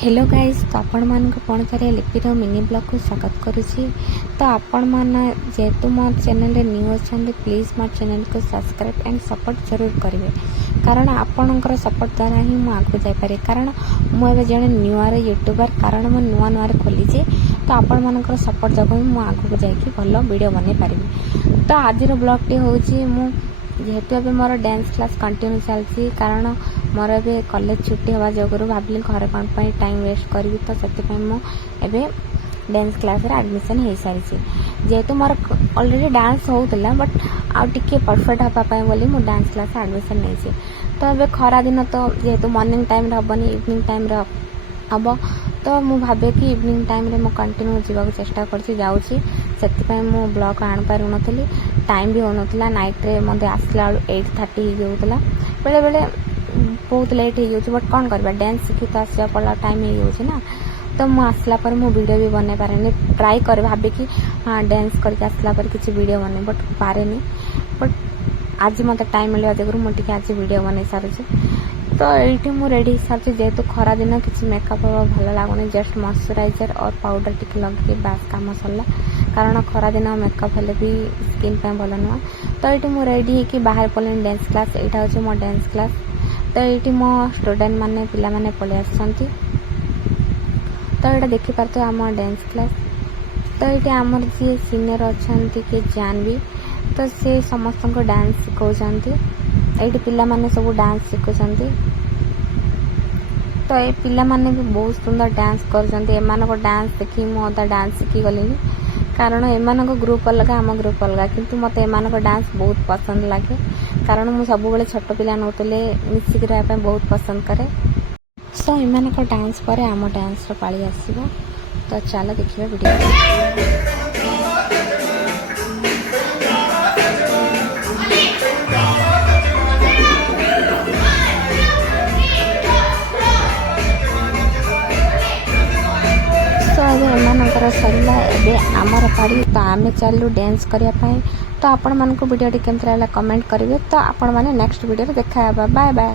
Hello guys तो आपण मान पुणी थे लिपिर मिनी ब्लॉग को स्वागत करुच्ची। तो आपण मैंने जेहेतु मो चैनल न्यू अच्छा प्लीज मो चैनल को सब्सक्राइब एंड सपोर्ट जरूर करेंगे कारण आपणकर सपोर्ट द्वारा ही मुझे आगे जापे कारण मुझे जड़े न्यूआर यूट्यूबर कारण मुझे नुआ नुआ खोली तो आपण मानकर सपोर्ट जगह मुझे आगे जाकि भल वीडियो बन पारि। तो आज ब्लॉग टी हूँ जेहेतु ए मोर डांस क्लास कंटिन्यू चलती कारण मोर ए कॉलेज छुट्टी हवा जगह भाविली घर कौन टाइम वेस्ट करी तो से मुझे डांस क्लास रे एडमिशन हो सारी जेहेतु मोर ऑलरेडी डांस होता बट आउ टिके परफेक्ट हाँपाई बोली मुझे डांस क्लास एडमिशन नहीं तो ये खरा दिन तो जेहेतु मॉर्निंग टाइम हेनी इवनिंग टाइम हम तो मुझे भावे कि इवनिंग टाइम रे मुझे कंटिन्यू जावाक चेष्टा करुँची मु ब्लॉग आन पारू नी टाइम भी होना नाइट रे मत आसला 8:30 होता बेले बेले बहुत लेट हो बट कौन करवा डांस शिखी तो आसा पड़ा टाइम हो तो मुझे आसला पर मु वीडियो भी बन पारे ट्राई कर भावे कि हाँ डांस करके आसला पर किसी वीडियो बने बट पारे बट आज मत टाइम मिलवा जगह मुझे आज वीडियो बन सारी तो ये मुझे रेडी सारी जेहेतु खरा दिन किसी मेकअप भल लगुनि जस्ट मॉइस्चराइजर और पाउडर टिके लगे बास काम सरला कारण खरा दिन मेकअप हेले भी स्किन पे भल नुआ। तो ये मुझे रेडी होकर बाहर पड़े डांस क्लास यहाँ हूँ मो डांस क्लास तो ये मो स्टूडेंट मैंने पिला माने पलि आसछंती तो यहाँ देखिपे आम डांस क्लास तो ये आमर जी सीनियर अच्छा कि जानवी तो सी समस्त को डांस शिखौती ये पिला माने सब डांस शिखुंट तो ये पिला माने भी बहुत सुंदर डांस कर डांस देखी मुझे डांस शिखी गली कारण एम ग्रुप अलग आम ग्रुप अलग किंतु मत एम डांस बहुत पसंद लगे कारण मुझे सब छोट पिला नौले मिसिक रहा बहुत पसंद करे सो एम डांस पर आम डांस पाली आसो तो चलो देखिए वीडियो। एमानकर सरला एबे आमर पाड़ी तो आमे चलू डांस करने तो आपण मानक वीडियो केमती लागला कमेंट करेंगे तो आपण माने नेक्स्ट वीडियो देखा बाय बाय।